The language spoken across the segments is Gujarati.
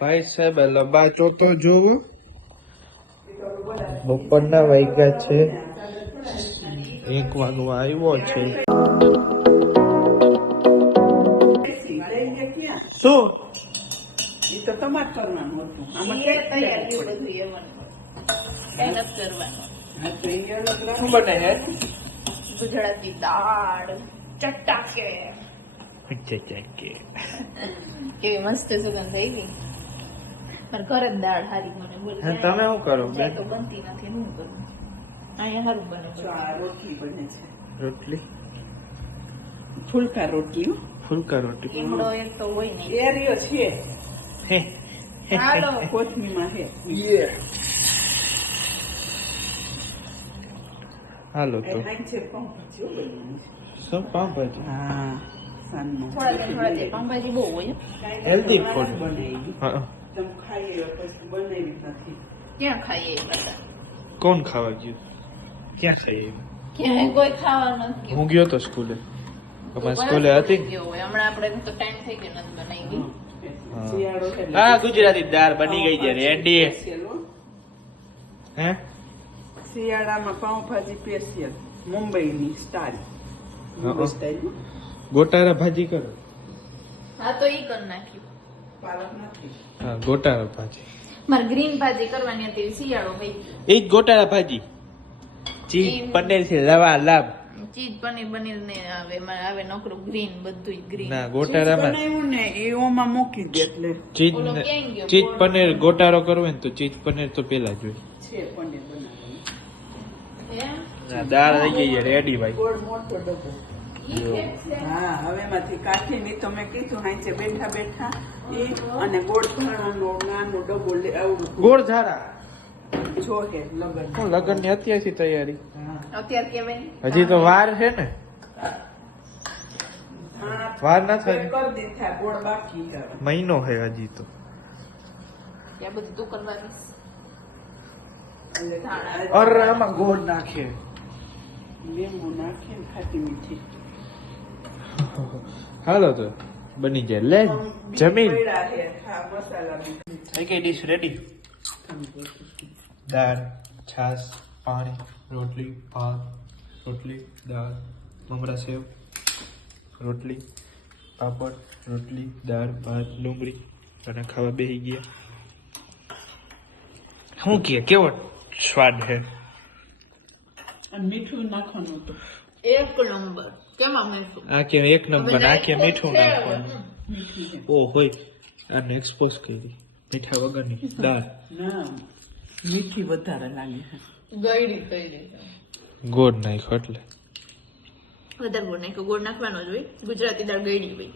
ભાઈ સાહેબ લબાચો તો જોવો બપોરના વાગ્યા છે 1 વાગવા આવ્યો છે શું એ તો તમારે કરવાનું હતું આમાં તૈયારી બધું શું બને છે ગુજરાતી દાળ ચટાકે કેવી મસ્ત સુગંધ થઈ ગઈ પણ ઘરે જ દાળ હારી મને બોલ તમે શું કરો બેન તો બનતી નથી હું કરું અહીંયા સારું બને છે. આ રોટલી બને છે રોટલી ફુલકા રોટલી ફુલકા રોટલી લીમડો એક તો હોય નહીં એરિયો છે હે હાલો કોથમીમાં છે હાલો તો છે પાઉંભાજી બની શું પાવભાજી હા સાંજમાં થોડા દે પાઉંભાજી બહુ હોય હેલ્ધી ફૂડ બનાવી હા તમે ખાઈએ પછી બનાવી નથી ક્યાં ખાઈએ એ બધા કોણ ખાવા ગયું ક્યાં ખાઈએ ક્યાંય કોઈ ખાવા નથી હું ગયો તો સ્કૂલે અમારી સ્કૂલે હતી ગયો હોય હમણાં આપણે તો ટાઈમ થઈ ગયો નથી બનાવી શિયાળો છે હા ગુજરાતી દાળ બની ગઈ છે રેડી હે શિયાળામાં પાઉંભાજી સ્પેશિયલ મુંબઈની સ્ટાઇલ મુંબઈ સ્ટાઇલ ગોટારા ભાજી કરો હા તો ઈ કરી નાખ્યું પાલક નથી હા ગોટારા ભાજી મારે ગ્રીન ભાજી કરવાની હતી શિયાળો ભાઈ એ જ ગોટારા ભાજી ચીઝ પનીર છે લવા લાભ ચીઝ પનીર બનીર ને આવે નોકરું ગ્રીન બધું ગ્રીન ના ગોટારામાં બનાવ્યું ને એ ઓમાં મૂકી દે એટલે ચીઝ ઓલો ક્યાં ગયો? ચીઝ પનીર ગોટારો કરવો ને તો ચીઝ પનીર તો પેલા જોઈએ છે પનીર બનાવવાનું હે દાળ થઈ ગઈ છે રેડી ભાઈ ગોળ મોટો ડબ્બો ઈ કેક છે હા હવે માંથી કાઢી ની તો મેં કીધું હાંચે બેઠા બેઠા ઈ અને ગોળ ધાણાનો નાનો ડબ્બો લે આવડું ગોળ ધારા જો હે લગન હું લગન ની અત્યારથી તૈયારી હા અત્યારે કેવાય હજી તો વાર છે ને ધાણા વાર ના થાય કરી દીધા ગોળ બાકી છે મહિનો છે હજી તો ત્યાં બધું તું કરવાની એટલે અરે આમાં ગોળ નાખે લીંબુ નાખીને ખાટી મીઠી હાલો તો બની જાય લે જમીન પડ્યા છે હા મસાલા બી થઈ ગઈ ડીશ રેડી દાળ છાશ પાણી રોટલી ભાત રોટલી દાળ મમરા સેવ રોટલી પાપડ રોટલી દાળ ભાત ડુંગળી અને ખાવા બેસી ગયા શું કે કેવો સ્વાદ છે અને મીઠું નાખવાનું હતું એક નંબર કેમાં મેળશું આ કે એક નંબર આ કે મીઠું નાખવાનું મીઠી છે ઓ હોય આને એક્સપોઝ કરી મીઠા વગરની દાળ ના મીઠી વધારે લાગે છે ગયડી થઈ રહી છે ગોળ નાખ્યો એટલે વધારે ગોળ નાખ્યો ગોળ નાખવાનો જ હોય ગુજરાતી દાળ ગયડી હોય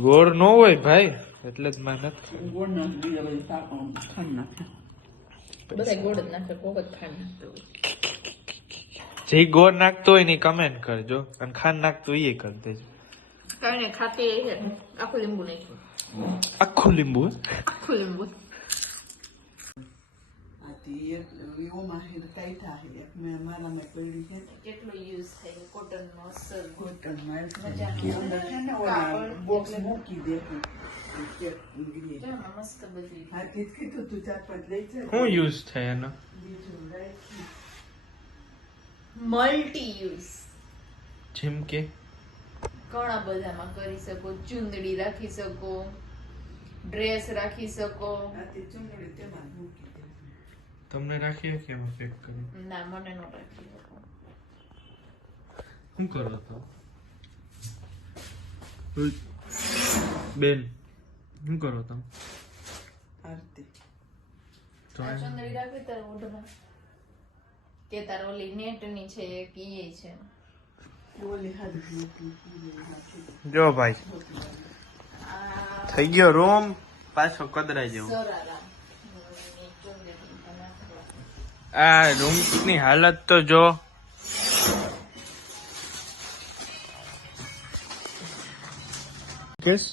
ગોળ નો હોય ભાઈ એટલે જ માં નથી ગોળ નાખી બીજા બધું શાક ખાંડ નાખે બધા ગોળ જ નાખે કોક જ ખાંડ નાખતો હોય જે ગોળ નાખતો હોય ને કમેન્ટ કરજો અને ખાંડ નાખતો હોય એ કરી દેજો કારણ કે ખાતી છે આખું લીંબુ નાખ્યું આખું લીંબુ આખું લીંબુ ઓમાં હે ટાઈટા હે એક મેં મારામાં પડી છે કેટલો યુઝ થાય કોટન નો અસર કોટનમાં અંદર છે ને ઓલા બોક્સ મૂકી દે મસ્ત બધી હા તે જ કીધું તું 4-5 લઈ જાય શું યુઝ થાય એનો બીજું રાખી મલ્ટી યુઝ જેમ કે ઘણા બધામાં કરી શકો ચુંદડી રાખી શકો ડ્રેસ રાખી શકો આ તે ચૂંટણી તેમાં મૂકી દે તમને રાખીએ કે એમાં પેક કરી ના મને નો રાખી શકો શું કરો તો બેન શું કરો તમે આરતી તો આ ચુંદડી રાખી તાર ઓઢમાં કે તાર ઓલી નેટ ની છે કે ઈ છે ઓલી હાથ મૂકી જો ભાઈ થઈ ગયો રૂમ પાછો કદરાઈ જેવો સરારા આ રૂમ ની હાલત તો જો કેસ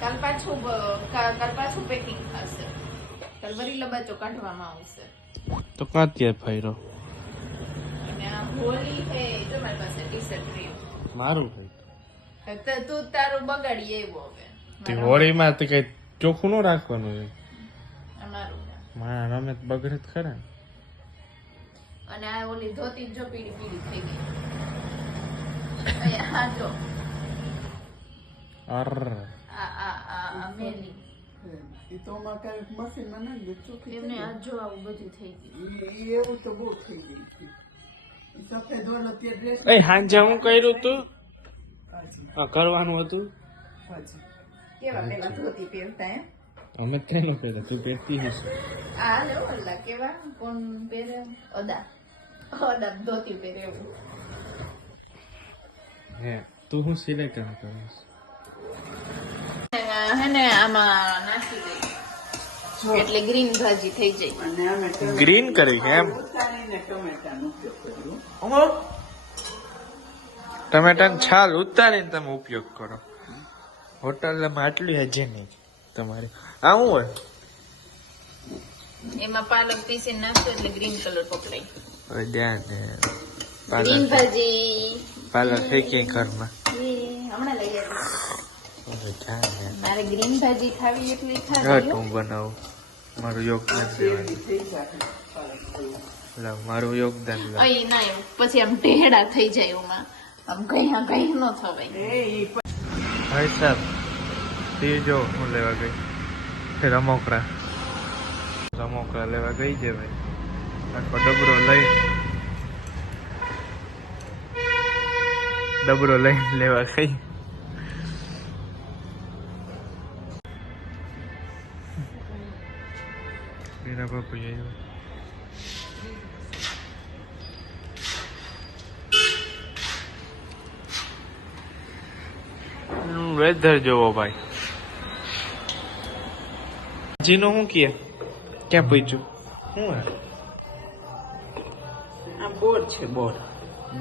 કાલ પાછું પેકિંગ થશે કાલ વરી લબાચો કાઢવામાં આવશે તો કાં ત્યાં ફાયરો અને આ હોલી છે જો મારી પાસે ટી શર્ટ રહ્યું મારું ભાઈ તો તું તારું બગાડી આવ્યો હવે તે હોળીમાં તો કઈ ચોખ્ખું ન રાખવાનું છે અમારું માં રમત બગડે જ ખરા ને. અને આ ઓલી ધોતી જો પીળી પીળી થઈ ગઈ અહીંયા હા જો અર આ મેલી એ તો અમારે કાંઈક મશીનમાં નાખી દે, ચોખ્ખી એમને થઈ આ જો આવું બધું થઈ ગયું ગઈ. એવું તો બહુ થઈ ગઈ છે. ઈ સફેદ વાળો તે ડ્રેસ એ હાંજે હું કર્યું તું કરવાનું હતું કેવા પેલા ધોતી પહેરતા એમ અમે કઈ ન પહેરે તું પહેરતી હશે આ લે ઓલા કેવા કોણ પહેરે અદા ધોતી પહેરે એવું હે તું હું સિલાઈ કામ કરીશ હે ને આમાં નાખી દઈ એટલે ગ્રીન ભાજી થઈ જાય અને અમે ગ્રીન કરી એમ ઉતારીને ટમેટાનો ઉપયોગ કર્યો. ટમેટાની છાલ ઉતારીને તમે ઉપયોગ કરો હોટલમાં આટલી હજે નહીં તમારી આ શું હોય એમાં પાલક પીસીને નાખો એટલે ગ્રીન કલર પકડાય હવે ધ્યાન દે ગ્રીન પાલક ભાજી પાલક છે ક્યાંય ઘરમાં હમણાં લઈ આવી હવે ધ્યાન દે મારે ગ્રીન ભાજી ખાવી એટલી ઘટ ખાવી હું બનાવું મારું યોગદાન દેવાનું થઈ જાય. લાવ મારું યોગદાન લાવ અહીં ના એવું પછી આમ ઢેડા થઈ જાય એમાં આમ કઈ કઈ ન થવાય ભાઈ સાહેબ તે જો હું લેવા ગઈ રમોકડા લેવા ગઈ છે ભાઈ આખો ડબરો લઈ લેવા ગઈ મેરા બાપુ આવ્યો વેધર જોવો ભાઈ જીનો શું કે ક્યાં પૂછ્યું શું હે આ બોર છે બોર.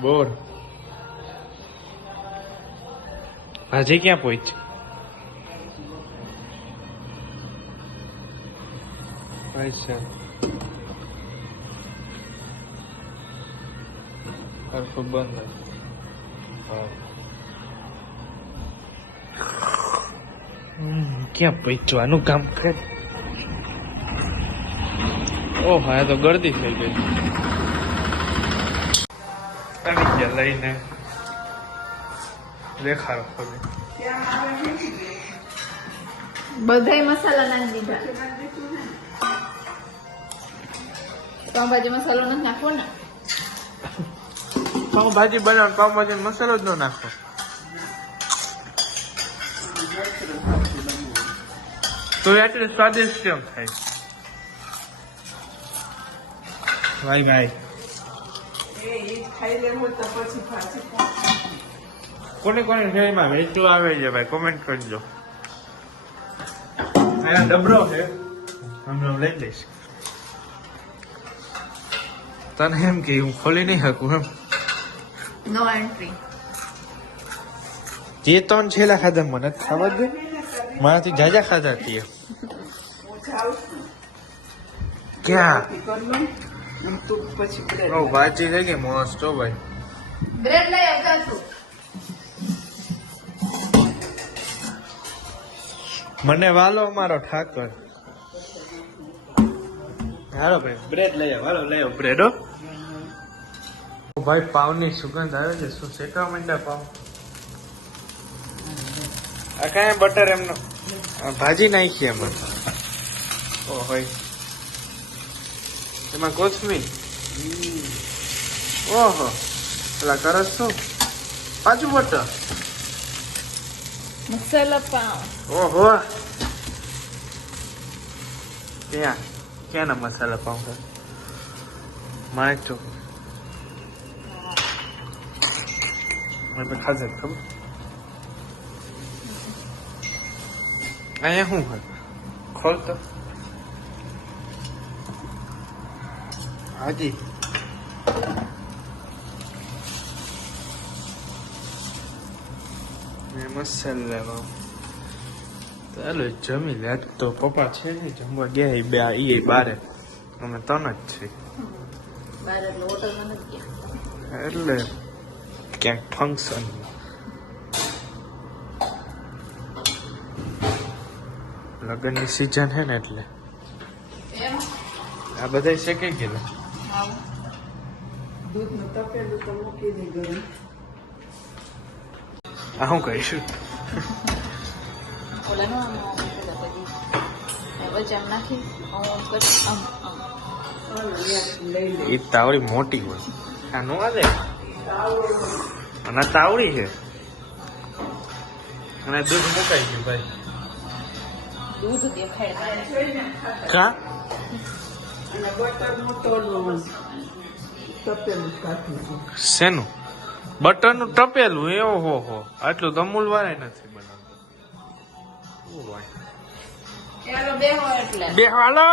બોર ભાજી ક્યાં પહોંચ્યું અચ્છા હરખું બંધ ક્યાં પહોંચ્યું આનું કામ કરે ઓહ હા તો ગળદી થઈ ગઈ આવી ગયા લઈને દેખાડો ખબર બધાય મસાલા નાખી દીધા પાવભાજી મસાલો નથી નાખવો ને પાવભાજી બનાવો પાવભાજી મસાલો જ ન નાખો તો એટલું સ્વાદિષ્ટ કેમ થાય ભાઈ ભાઈ એ ખાઈ લેવું તો પછી પાછી કોને કોને શેરીમાં વેચવું આવે છે ભાઈ કોમેન્ટ કરજો આ ડબરો છે હમણાં લઈ લઈશ તને એમ કે હું ખોલી નહીં શકું એમ નો એન્ટ્રી જે ત્રણ છેલ્લા ખાધા મને જ ખાવા દે મારાથી જાજા ખાધા હતી હું જાઉં છું. ક્યાં કર લઉં અને તું પછી બ્રેડ. ઓ ભાજી થઈ ગઈ મસ્ત હો ભાઈ બ્રેડ લઈ આવતા છું મને વાલો અમારો ઠાકર હાલો ભાઈ બ્રેડ લઈ આવ હાલો લઈ આવ બ્રેડ હો ભાઈ પાવની સુગંધ આવે છે શું શેકવા માંડ્યા પાવ આ કાંઈ બટર એમનો ભાજી નાખી એમાં ઓ હોય એમાં કોથમીર ઓહો પેલા કરસ શું પાછું બટર મસાલા પાવ ઓહો ક્યાંના મસાલા પાઉં છે માણેક ચોક મને ખાશે ખબર અહીંયા શું હોય ખોલ તો હાજી મસાલા લેવા ચાલો જમી લે આજ તો પપ્પા છે ને જમવા ગયા એ બે એ બારે અમે ત્રણ જ છે બાર એટલે હોટલમાં નથી ગયા એટલે ક્યાંક ફંક્શન લગ્નની સીઝન છે ને એટલે એમ આ બધા શેકાઈ ગયેલા. આવું દૂધનું તપેલું તો મૂકી દે ગરમ. આ હું કહીશું ઓલા નો વચ્ચે આમ નાખી આમ કરી આમ આમ લઈ લે. એ તાવડી મોટી હોય આ નો આવે અને આ તાવડી છે અને દૂધ મુકાઈ ગયું ભાઈ. દૂધ દેખાય કા અને બટરનું તોડવું તપેલું કાઢી દે. શેનું બટરનું ટપેલું એવો હો આટલું તો અમૂલ વાળા નથી બનાવતું. ચાલો બેહો એટલે બે હાલો